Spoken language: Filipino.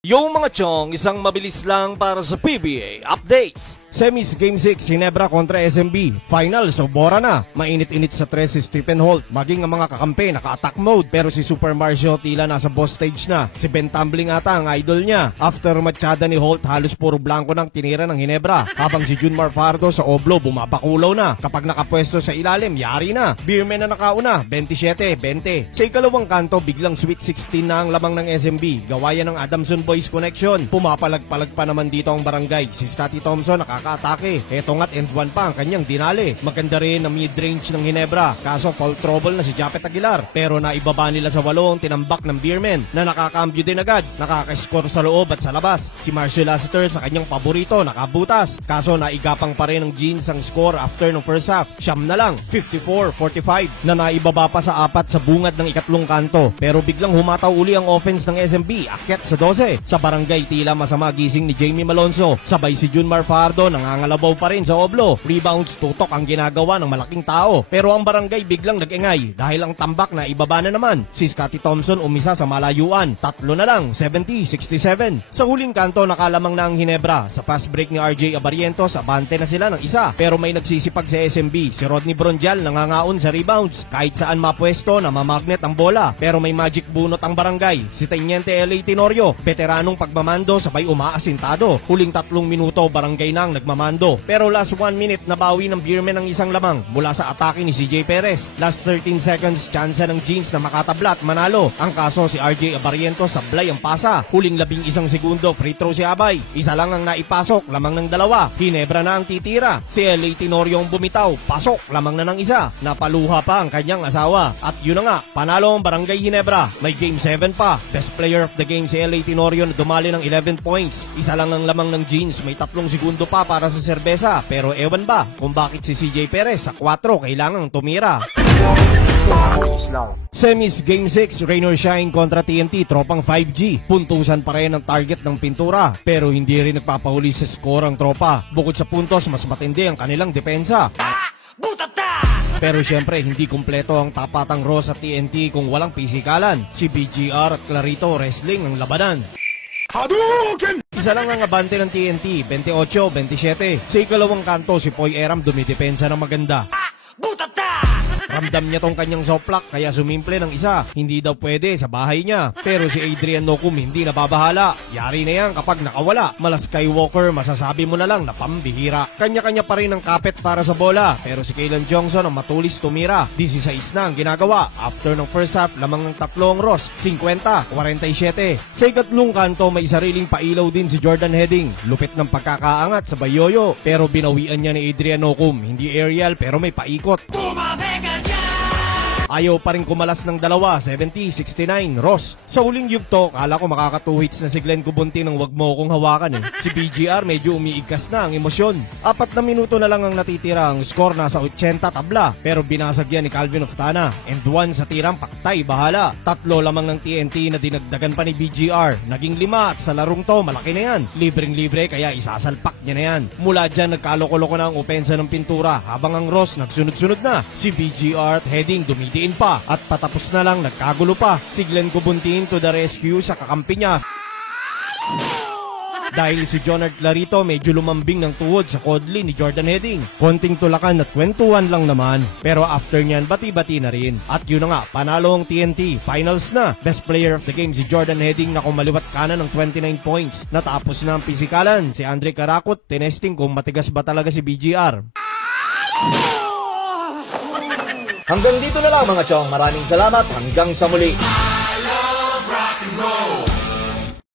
Yung mga chong, isang mabilis lang para sa PBA updates. Semis Game 6, Ginebra kontra SMB. Finals, Bora na. Mainit-init sa tres si Stephen Holt. Maging ang mga kakampi naka-attack mode. Pero si Super Marcio tila nasa boss stage na. Si Ben Tumbling ata ang idol niya. After matsyada ni Holt, halos puro blanco nang tinira ng Ginebra. Habang si Junmar Fardo sa Oblo bumabakulaw na. Kapag nakapwesto sa ilalim, yari na. Beerman na nakauna, 27-20. Sa ikalawang kanto, biglang Sweet 16 na ang lamang ng SMB. Gawayan ng Adamson Boys Connection. Pumapalag-palag pa naman dito ang barangay. Si Scotty Thompson nakaka-atake. Eto nga't end one pa ang kanyang dinali. Maganda rin ang mid-range ng Ginebra. Kaso foul trouble na si Japet Aguilar. Pero naibaba nila sa 8 ang tinambak ng Beerman na nakakambyo din agad. Nakaka-score sa loob at sa labas. Si Marcio Lassiter sa kanyang paborito nakabutas. Kaso naigapang pa rin ng Jeans ang score after ng first half. Siyam na lang, 54-45 na naibaba pa sa 4 sa bungad ng ikatlong kanto. Pero biglang humataw uli ang offense ng SMB. Akyat sa 12. Sa barangay tila masama gising ni Jamie Malonzo. Sabay si Junmar Fardo nangangalabaw pa rin sa Oblo. Rebounds tutok ang ginagawa ng malaking tao. Pero ang barangay biglang nag-engay dahil ang tambak na ibaba na naman. Si Scotty Thompson umisa sa malayuan. 3 na lang, 70-67. Sa huling kanto nakalamang na ang Ginebra. Sa fast break ni RJ Abarientos, abante na sila ng isa. Pero may nagsisipag sa SMB. Si Rodney Brondial nangangaon sa rebounds. Kahit saan mapwesto na mamagnet ang bola. Pero may magic bunot ang barangay. Si Teniente L.A. Tenorio, veteranong pagmamando sabay umaasintado. Huling 3 minuto barangay nang nagmamando. Pero last 1 minute nabawi ng Beerman ang isang lamang mula sa atake ni CJ Perez. Last 13 seconds chance ng Jeans na makatabla at manalo. Ang kaso si RJ Abarientos sablay ang pasa. Huling 11 segundo free throw si Abay. Isa lang ang naipasok, lamang ng 2. Ginebra na ang titira. Si L.A. Tenorio ang bumitaw, pasok, lamang na ng isa. Napaluha pa ang kanyang asawa. At yun na nga, panalo ang barangay Ginebra. May game 7 pa. Best player of the game si L.A. Tenorio na dumali ng 11 points. Isa lang ang lamang ng Jeans. May 3 segundo pa para sa serbesa. Pero ewan ba kung bakit si CJ Perez sa 4 kailangang tumira. Semis Game 6, Rain or Shine kontra TNT, tropang 5G. Puntusan pa rin ang target ng pintura. Pero hindi rin nagpapahuli sa score ang tropa. Bukod sa puntos, mas matindi ang kanilang depensa. Pero syempre, hindi kumpleto ang tapatang Raw sa TNT kung walang pisikalan. Si BGR at Clarito wrestling ang labanan. Hadouken! Isa lang ang abante ng TNT, 28-27. Sa ikalawang kanto, si Poy Eram dumidepensa ng maganda. Ramdam niya tong kanyang soplak kaya sumimple ng isa. Hindi daw pwede sa bahay niya. Pero si Adrian Nocum hindi nababahala. Yari na yan kapag nakawala. Mala Skywalker, masasabi mo na lang na pambihira. Kanya-kanya pa rin ang kapit para sa bola. Pero si Kaylan Johnson ang matulis tumira. 16 na ang ginagawa. After ng first half, lamang ng 3 Ross. 50-47. Sa ikatlong kanto, may sariling pailaw din si Jordan Heading. Lupit ng pagkakaangat sa bayoyo. Pero binawian niya ni Adrian Nocum. Hindi aerial pero may paikot. Ayaw pa rin kumalas ng 2, 70-69, Ross. Sa huling yugto, kala ko makaka 2 hits na si Glenn Cubunti nang wag mo kong hawakan eh. Si BGR medyo umiigkas na ang emosyon. 4 na minuto na lang ang natitira, ang score nasa 80 tabla. Pero binasag yan ni Calvin Oftana. And 1 sa tirang paktay, bahala. 3 lamang ng TNT na dinagdagan pa ni BGR. Naging 5 at sa larong to, malaki na yan. Libreng-libre kaya isasalpak niya na yan. Mula dyan, nagkaloko-loko na ang opensa ng pintura. Habang ang Ross nagsunod-sunod na. Si BGR at Heading dumidiin pa at patapos na lang nagkagulo pa. Si Glenn Cubuntin to the rescue sa kakampi niya. Dahil si Jonard Clarito medyo lumambing ng tuhod sa kodli ni Jordan Heading. Konting tulakan at kwentuhan lang naman. Pero after nyan, bati-bati na rin. At yun na nga, panalo ang TNT. Finals na. Best player of the game si Jordan Heading na kumaliwat kanan ng 29 points. Natapos na ang pisikalan. Si Andre Karakot, tinesting kung matigas ba talaga si BGR. Hanggang dito na lang mga chong. Maraming salamat. Hanggang sa muli. I love rock and roll.